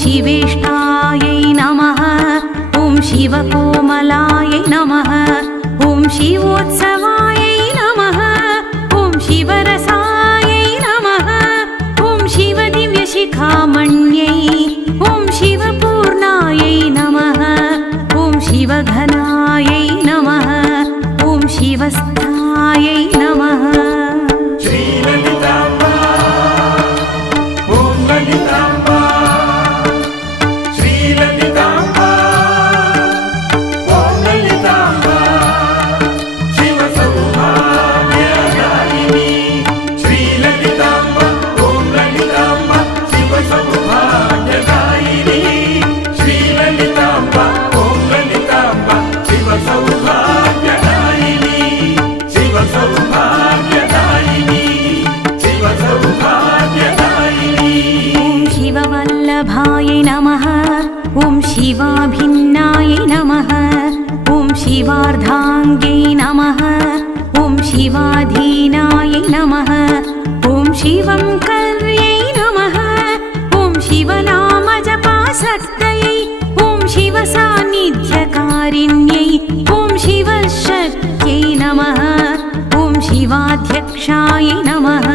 शिवेष्टायै नमः ॐ शिवकोमलायै नमः ॐ शिवोत्सवायै नमः ॐ शिवरसायै नमः ॐ शिवदिव्यशिखामण्यै ॐ शिवपूर्णायै नमः ॐ शिवघनायै नमः ॐ शिवस्थायै नमः शिववल्लभायै नमः ॐ शिवाभिन्नायै नमः ॐ शिवार्धाङ्ग्यै नमः ॐ शिवाधीनायै नमः ॐ शिवङ्कर्यै नमः ॐ शिवनामजपासक्तयै ॐ शिवसान्निध्यकारिण्यै ॐ शिवशक्त्यै नमः ॐ शिवाध्यक्षायै नमः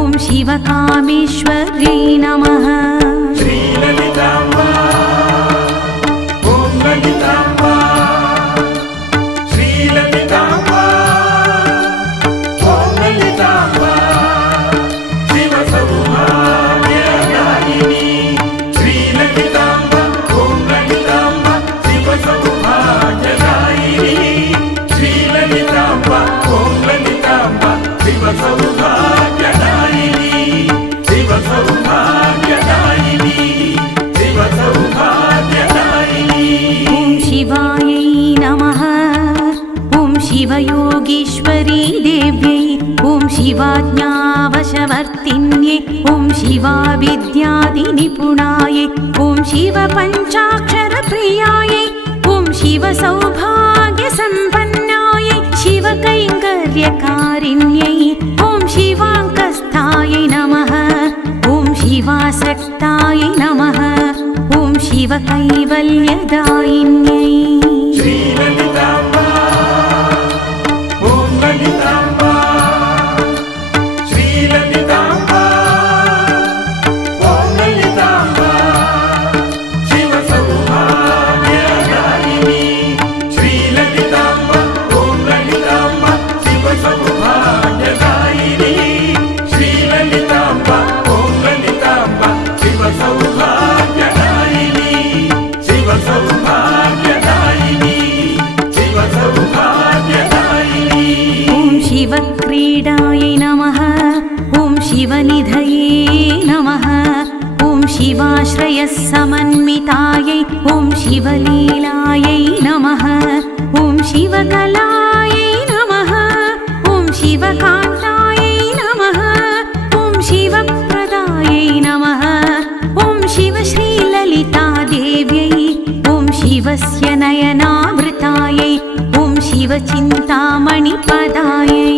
ॐ शिवकामेश्वर्यै नमः शिवायै नमः ॐ शिवयोगीश्वरी देव्यै ॐ शिवाज्ञावशवर्तिन्यै ॐ शिवाविद्यादिनिपुणायै ॐ शिवपञ्चाक्षरप्रियायै ॐ शिवसौभाग्यसम्पन्नायै शिवकैङ्कर्यकारिण्यै ॐ शिवाङ्कस्थायै नमः ॐ शिवासक्तायै नमः ॐ शिवकैवल्यदायिन्यै शिवक्रीडायै नमः ॐ शिवनिधये नमः ॐ शिवाश्रयसमन्वितायै ॐ शिवलीलायै नमः ॐ शिवकलायै नमः ॐ शिवकान्तायै नमः ॐ शिवप्रदायै नमः ॐ शिवश्रीललितादेव्यै ॐ शिवस्य नयनावृतायै ॐ शिवचिन्तामणिपदायै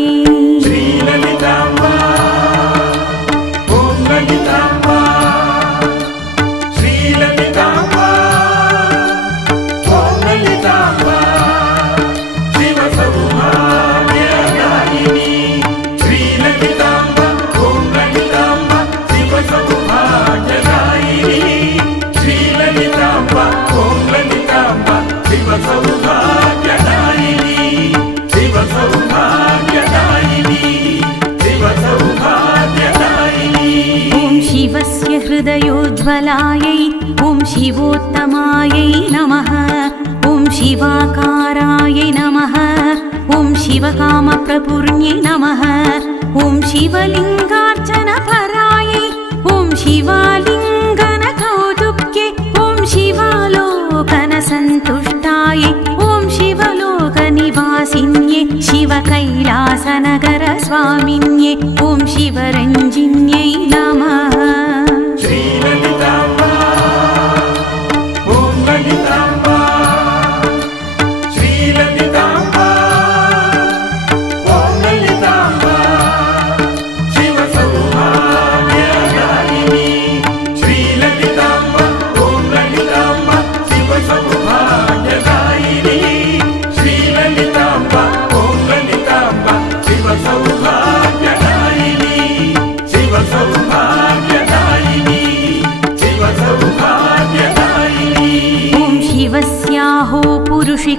शिवस्य हृदयोज्ज्वलायै ॐ शिवोत्तमायै नमः ॐ शिवाकारायै नमः ॐ शिवकामप्रपूर्ण्यै नमः ॐ शिवलिङ्गार्चनपरायै ॐ शिवालिङ्गनकौतुक्ये ॐ शिवालोकनसन्तुष्टायै ॐ शिवलोकनिवासिन्ये शिवकैलासनगरस्वामिन्ये ॐ शिवरञ्जिन्यै नमः शिव सौभाग्यदायिनी श्रीललिताम्बा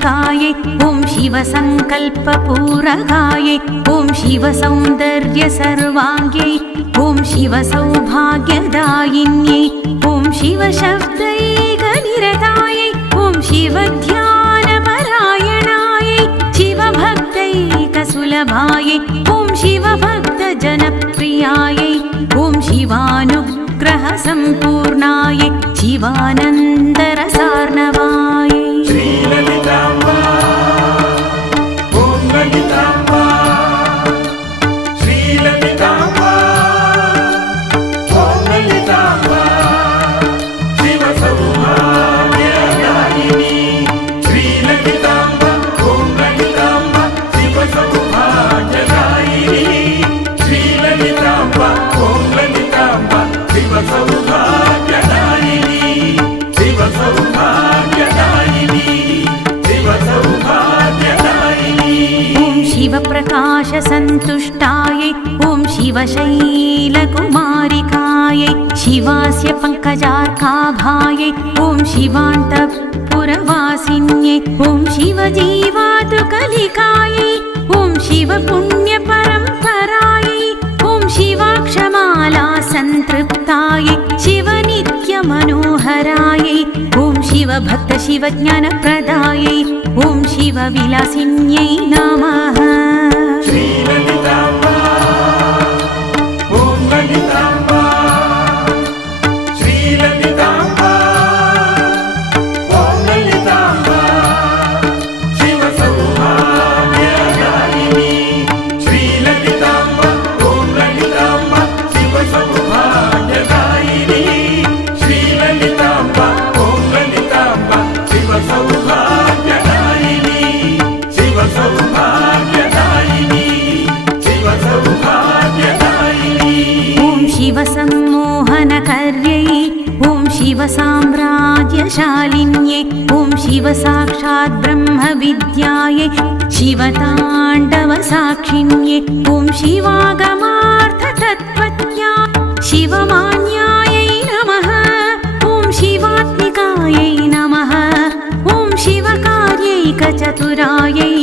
शिवकाये ॐ शिवसङ्कल्पपूरकाये ॐ शिवसौन्दर्य सर्वाङ्ग्यै ॐ शिवसौभाग्यदायिन्यै ॐ शिवशब्दैकनिरतायै ॐ शिवध्यानपरायणायै शिवभक्तैकसुलभायै ॐ शिवभक्तजनप्रियायै ॐ शिवानुग्रहसम्पूर्णायै शिवानन्दरसार्णवायै श्रीललिताम्बा ॐ ललिताम्बा श्रीललिताम्बा ॐ ललिताम्बा शिवसौभाग्यदायिनी श्रीललिताम्बा ॐ ललिताम्बा शिवसौभाग्यदायिनी श्रीललिताम्बा ॐ ललिताम्बा शिवसौभाग्यदायिनी शिवसौभाग्यदायिनी शिवसौभाग्यदायिनी ॐ शिवप्रकाशसन्तुष्टायै ॐ शिवशैलकुमारिकायै शिवास्य पङ्कजार्काभायै ॐ शिवान्तपुरवासिन्यै ॐ शिवजीवातुकलिकायै ॐ शिवपुण्यपरम्परायै ॐ शिवाक्षमाला सन्तृप्तायै शिवनित्यमनोहरायै ॐ शिवभक्त शिवज्ञानप्रदायै ॐ शिवविलासिन्यै नमः श्रीललिताम्बा ॐ ललिताम्बा श्रीललिताम्बा ॐ ललिताम्बा शिवसौभाग्यदायिनी श्रीललिताम्बा ॐ ललिताम्बा शिवसौभाग्यदायिनी श्रीललिताम्बा ॐ ललिताम्बा शिवसौभाग्यदायिनी शिवसौभाग्यदायिनी शिवसौभाग्यदायिनी ॐ शिवसम्मोहनकर्यै ॐ शिवसाम्राज्यशालिन्यै ॐ शिवसाक्षात् ब्रह्मविद्यायै शिवताण्डवसाक्षिण्यै ॐ शिवागमार्थतत्त्वज्ञा शिवमान्यायै नमः ॐ शिवात्मिकायै नमः ॐ शिवकार्यैकचतुरायै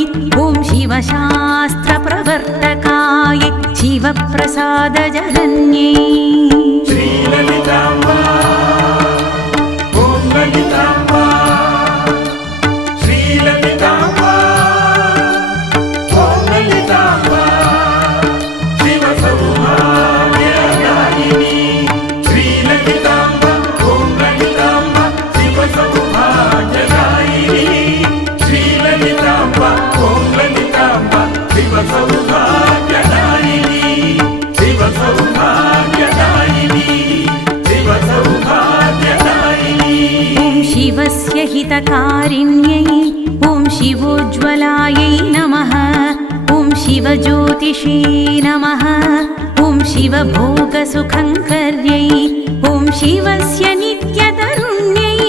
ॐ शिवशास्त्रप्रवर्तकायै शिवप्रसादजनन्यै श्रीललिताम्बा ॐ ललिताम्बा श्रीललिताम्बा ॐ ललिताम्बा शिवसौभाग्यदायिनी श्रीललिताम्बा ॐ ललिताम्बा शिवसौभाग्यदायिनी श्रीललिताम्बा ॐ ललिताम्बा शिवसौभाग्यदायिनी शिवसौभाग्यदायिनी शिवसौभाग्यदायिनी ॐ शिवस्य हितकारिण्यै ॐ शिवोज्ज्वलायै नमः ॐ शिवज्योतिषे नमः ॐ शिवभोगसुखङ्कर्यै ॐ शिवस्य नित्यतरुण्यै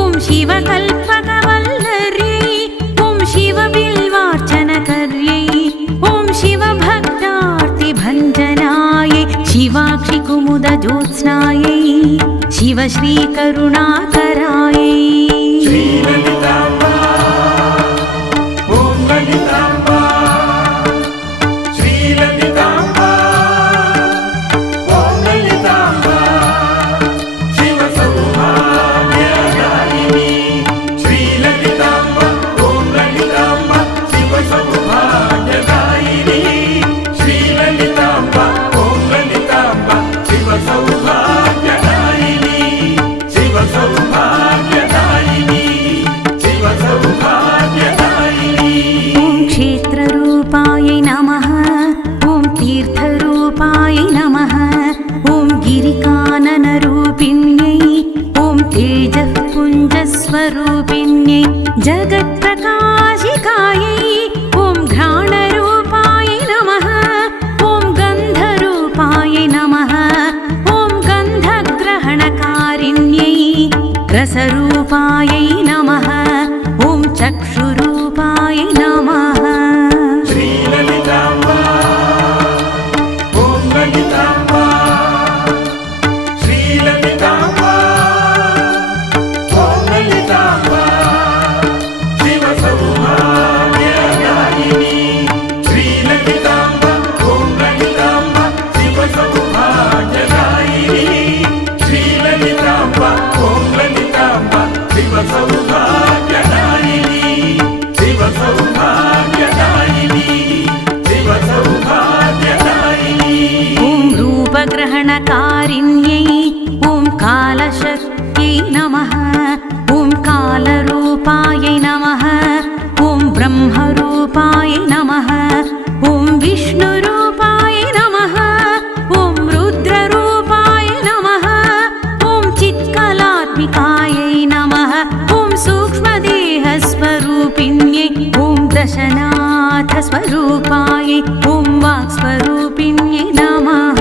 ॐ शिवकल्पकवल्लर्यै ॐ शिवबिल्वार्चनकर्यै ॐ शिवभक्तार्तिभञ्जनायै शिवाक्षिकुमुदज्योत्स्नायै शिवश्रीकरुणाकरायै श्रीललिताम्बा ॐ ललिताम्बा श्रीललिताम्बा ॐ ललिताम्बा शिवसौभाग्यदायिनी श्रीललिताम्बा ॐ ललिताम्बा शिवसौभाग्यदायिनी श्रीललिताम्बा ॐ ललिताम्बा शिवसौभाग्यदायिनी शिवसौभाग्यदायिनी ॐ दशनाथस्वरूपायै ॐ वाक्स्वरूपिण्यै नमः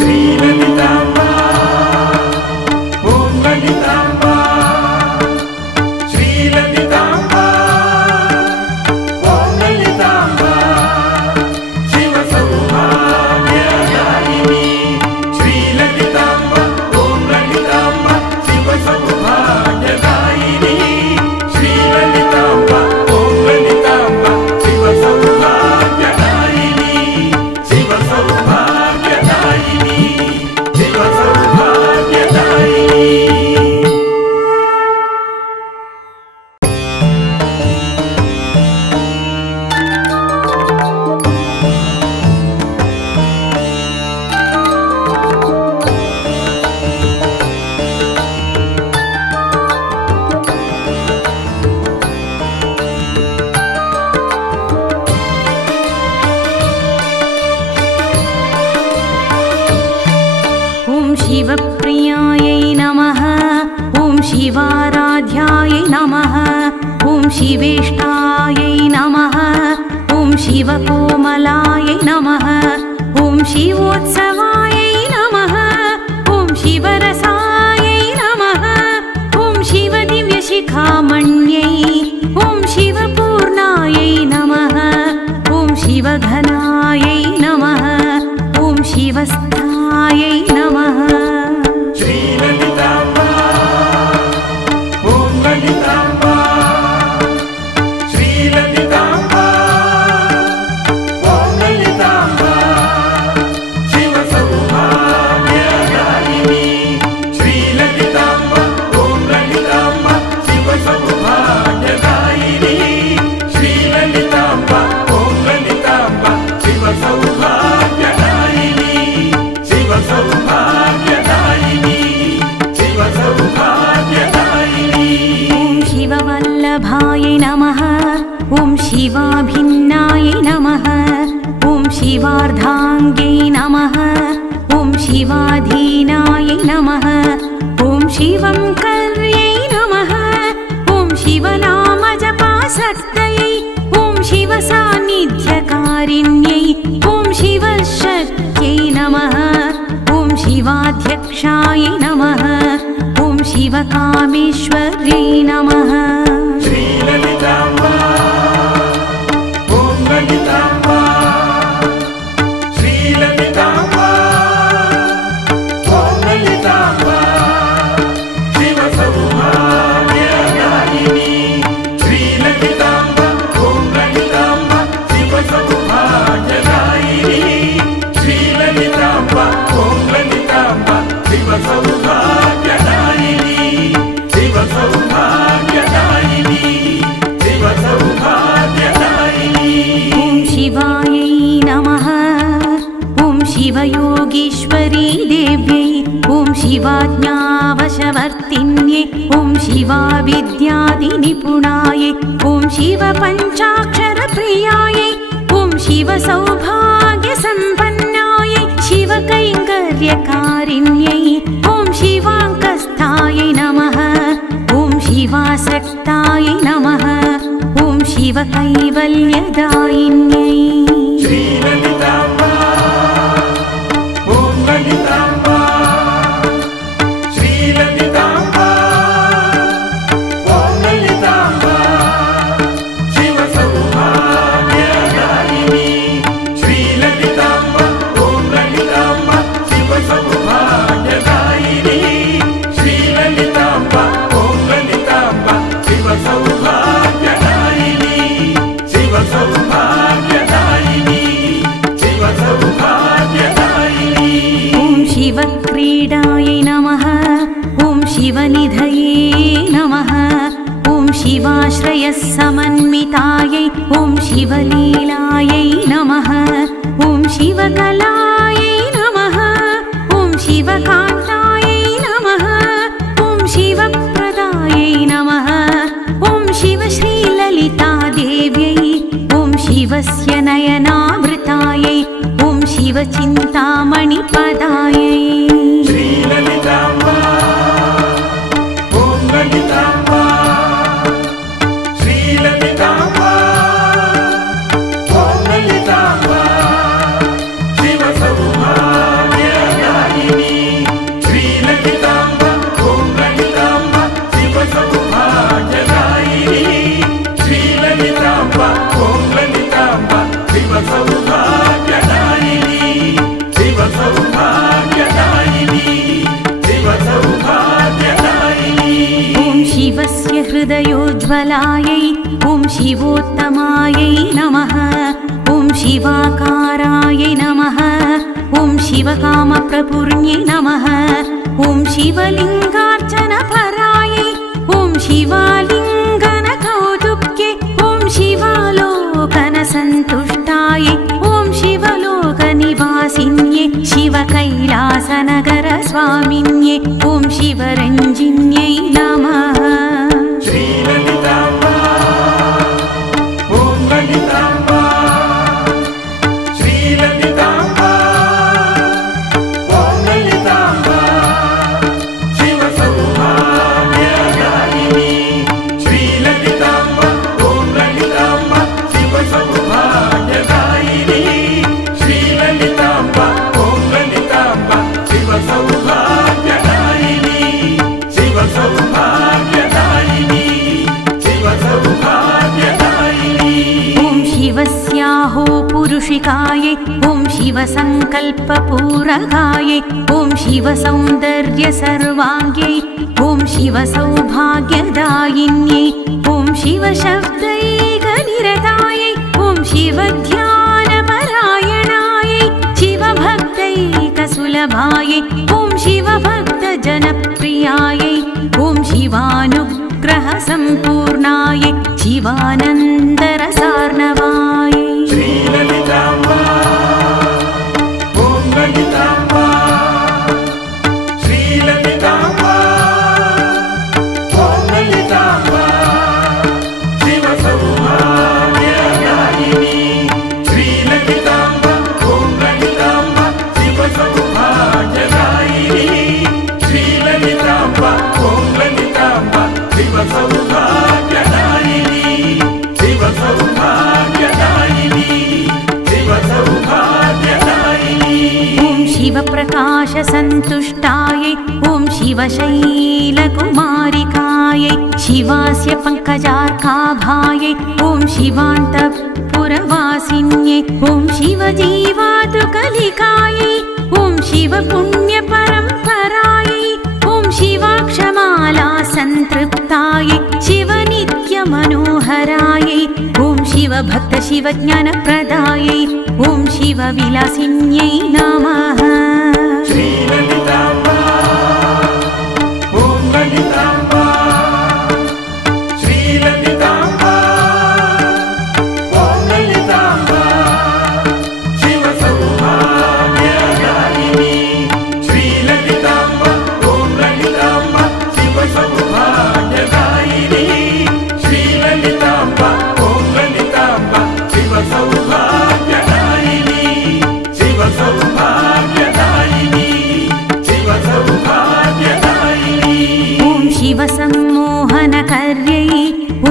श्रीललिताम्बा ॐ ललिताम्बा श्रीललिताम्बा ॐ ललिताम्बा शिवसौभाग्यदायिनी श्रीललिताम्बा ॐ ललिताम्बा शिवसौभाग्यदायिनी श्रीललिताम्बा ॐ ललिताम्बा शिवसौभाग्यदायिनी शिवसौभाग्यदायिनी शिवसौभाग्यदायिनी ॐ शिवप्रियायै नमः ॐ शिवाराध्यायै नमः ॐ शिवेष्टायै नमः ॐ शिवकोमलायै नमः ॐ शिवोत्सवायै नमः ॐ शिवरसायै नमः ॐ शिवदिव्यशिखामण्यै ॐ शिवपूर्णायै नमः ॐ शिवघनायै नमः ॐ शिवस्थायै नमः श्रीललिताम्बा ॐ ललिताम्बा श्रीललिताम्बा ॐ ललिताम्बा शिवसौभाग्यदायिनी श्रीललिताम्बा ॐ ललिताम्बा शिवसौभाग्यदायिनी श्रीललिताम्बा ॐ ललिताम्बा शिवसौभाग्यदायिनी शिवसौभाग्यदायिनी शिवसौभाग्यदायिनी ॐ शिववल्लभायै नमः ॐ शिवाभिन्नायै नमः ॐ शिवार्धाङ्ग्यै नमः ॐ शिवाधीनायै नमः ॐ शिवङ्कर्यै नमः ॐ शिवनामजपासक्तयै ॐ शिवसान्निध्यकारिण्यै ॐ शिवशक्त्यै नमः ॐ शिवाध्यक्षायै नमः ॐ शिवकामेश्वर्यै नमः श्रीललिताम्बा ॐ ललिताम्बा श्रीललिताम्बा ॐ ललिताम्बा शिवसौभाग्यदायिनी श्रीललिताम्बा ॐ ललिताम्बा शिवसौभाग्यदायिनी श्रीललिताम्बा ॐ ललिताम्बा शिवसौभाग्यदायिनी शिवसौभाग्यदायिनी शिवसौभाग्यदायिनी ॐ शिवायै नमः ॐ शिवयोगीश्वरी देव्यै ॐ शिवाज्ञावशवर्तिन्यै ॐ शिवाविद्यादिनिपुणायै ॐ शिवपञ्चाक्षरप्रियायै ॐ शिवसौभाग्यसम्पन्नायै शिवकैङ्कर्यकारिण्यै ॐ शिवाङ्कस्थायै नमः ॐ शिवासक्तायै नमः ॐ शिवकैवल्यदायिन्यै श्रीललिताम्बा ॐ ललिताम्बा श्रीललिताम्बा ॐ ललिताम्बा शिवसौभाग्यदायिनी श्रीललिताम्बा ॐ ललिताम्बा शिवसौभाग्यदायिनी श्रीललिताम्बा ॐ ललिताम्बा शिवसौभाग्यदायिनी शिवसौभाग्यदायिनी शिवसौभाग्यदायिनी ॐ शिवक्रीडायै नमः ॐ शिवनिधये नमः ॐ शिवाश्रयसमन्वितायै ॐ शिवलीलायै नमः ॐ शिवकलायै नमः ॐ शिवकान्तायै नमः ॐ शिवप्रदायै नमः ॐ शिवश्रीललितादेव्यै ॐ शिवस्य नयनामृतायै ॐ शिवचिन्तामणिपदायै श्रीललिताम्बा ॐ ललिताम्बा श्रीललिताम्बा शिवोज्ज्वलायै ॐ शिवोत्तमायै नमः ॐ शिवाकारायै नमः ॐ शिवकामप्रपूर्ण्यै नमः ॐ शिवलिङ्गार्चनपरायै ॐ शिवालिङ्गनकौतुक्ये ॐ शिवालोकनसन्तुष्टायै ॐ शिवलोकनिवासिन्ये शिवकैलासनगरस्वामिन्ये ॐ शिवरञ्जिन्यै नमः श्रीललिताम्बा ॐ ललिताम्बा श्रीललिताम्बा ॐ ललिताम्बा शिवसौभाग्यदायिनी श्रीललिताम्बा ॐ ललिताम्बा शिवसौभाग्यदायिनी श्रीललिताम्बा ॐ ललिताम्बा शिवसौभाग्यदायिनी शिवसौभाग्यदायिनी शिवसौभाग्यदायिनी ॐ शिवस्याहो पुरुषिकायै ॐ शिवसङ्कल्पपूरकायै ॐ शिवसौन्दर्यसर्वाङ्ग्यै ॐ शिवसौभाग्यदायिन्यै ॐ शिवशब्दैकनिरतायै ॐ शिवध्यानपरायणायै शिवभक्तैकसुलभायै ॐ शिवभक्तजनप्रियायै ॐ शिवानुग्रहसम्पूर्णायै शिवानन्दरसार्णवायै श्रीललिताम्बा ॐ ललिताम्बा श्रीललिताम्बा ॐ ललिताम्बा शिवसौभाग्यदायिनी श्रीललिताम्बा ॐ ललिताम्बा शिवसौभाग्यदायिनी श्रीललिताम्बा ॐ ललिताम्बा शिवसौभाग्यदायिनी शिवसौभाग्यदायिनी शिवसौभाग्यदायिनी ॐ शिवप्रकाशसन्तुष्टायै ॐ शिवशैलकुमारिकायै शिवास्य पङ्कजार्काभायै ॐ शिवान्तपुरवासिन्यै ॐ शिवजीवातुकलिकायै ॐ शिवपुण्यपरम्परायै ॐ शिवाक्षमाला सन्तृप्तायै शिवनित्यमनोहरायै ॐ शिवभक्तशिवज्ञानप्रदायै ॐ शिवविलासिन्यै नमः श्रीललिताम्बा ॐ ललिताम्बा श्रीललिताम्बा ॐ ललिताम्बा शिवसौभाग्यदायिनी श्रीललिताम्बा ॐ ललिताम्बा शिवसौभाग्यदायिनी श्रीललिताम्बा ॐ ललिताम्बा शिवसौभाग्यदायिनी शिवसौभाग्यदायिनी शिवसौभाग्यदायिनी ॐ शिवसम्मोहनकर्यै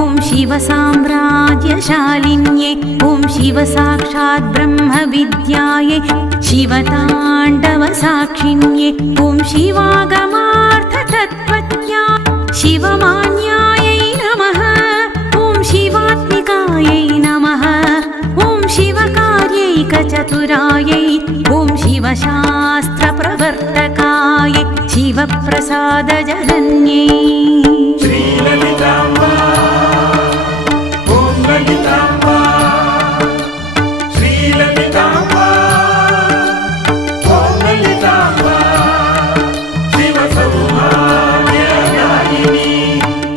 ॐ शिवसाम्राज्यशालिन्यै ॐ शिवसाक्षात् ब्रह्मविद्यायै शिवताण्डवसाक्षिण्यै ॐ शिवागमार्थतत्त्वज्ञा शिवमान्यायै नमः ॐ शिवात्मिकायै नमः ॐ शिवकार्यैकचतुरायै ॐ शिवशास्त्रप्रवर्तकायै शिवप्रसादजनन्यै श्रीललिताम्बा ॐ ललिताम्बा श्रीललिताम्बा ॐ ललिताम्बा शिवसौभाग्यदायिनी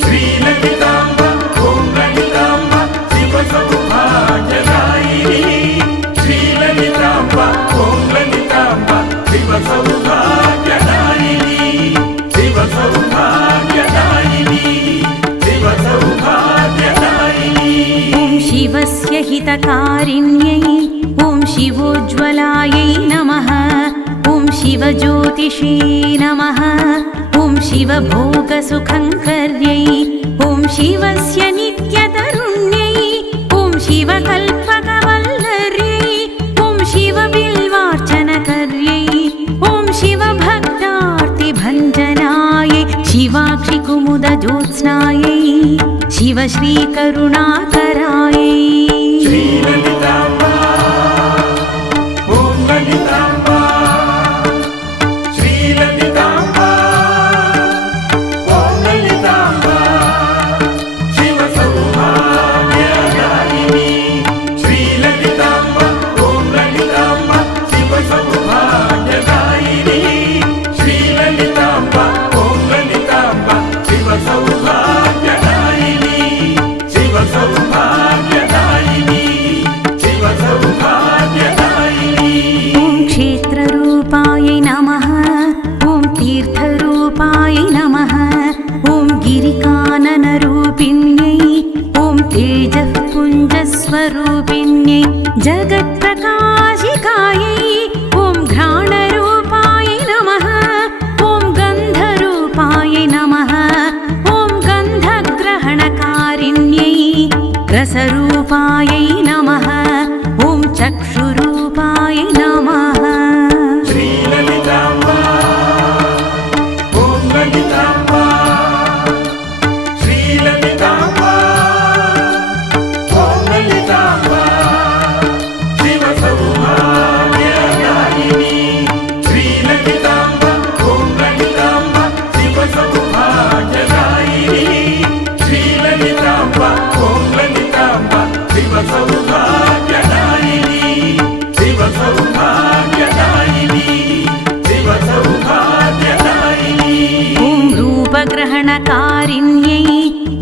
श्रीललिताम्बा ॐ ललिताम्बा शिवसौभाग्यदायिनी श्रीललिताम्बा ॐ ललिताम्बा शिवसौभाग्यदायिनी शिवसौभाग्यदायिनी शिवसौभाग्यदायिनी ॐ शिवस्य हितकारिण्यै ॐ शिवोज्ज्वलायै नमः ॐ शिवज्योतिषे नमः ॐ शिवभोगसुखङ्कर्यै ॐ शिवस्य नित्यतरुण्यै ॐ शिवकल्पकवल्लर्यै ॐ शिवबिल्वार्चनकर्यै ॐ शिवभक्तार्तिभञ्जनायै शिवाक्षिकुमुदज्योत्स्नायै शिवश्रीकरुणाकरायै श्रीललिताम्बा ॐ ललिताम्बा श्रीललिताम्बा ॐ ललिताम्बा शिवसौभाग्यदायिनी स्वरूपिण्यै जगत्प्रकाशिकायै ॐ घ्राणरूपायै नमः ॐ गन्धरूपायै नमः ॐ गन्धग्रहणकारिण्यै रसरूपायै नमः ॐ चक्षुरूपायै नमः श्रीललिताम्बा ॐ ललिताम्बा श्रीललिताम्बा ॐ ललिताम्बा शिवसौभाग्यदायिनी श्रीललिताम्बा ॐ ललिताम्बा शिवसौभाग्यदायिनी श्रीललिताम्बा ॐ ललिताम्बा शिवसौभाग्यदायिनी शिवसौभाग्यदायिनी शिवसौभाग्यदायिनी ॐ रूपग्रहणकारिण्यै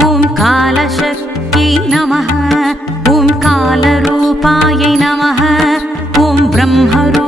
ॐ कालशक्त्यै नमः ॐ कालरूपायै नमः ॐ ब्रह्मरूपायै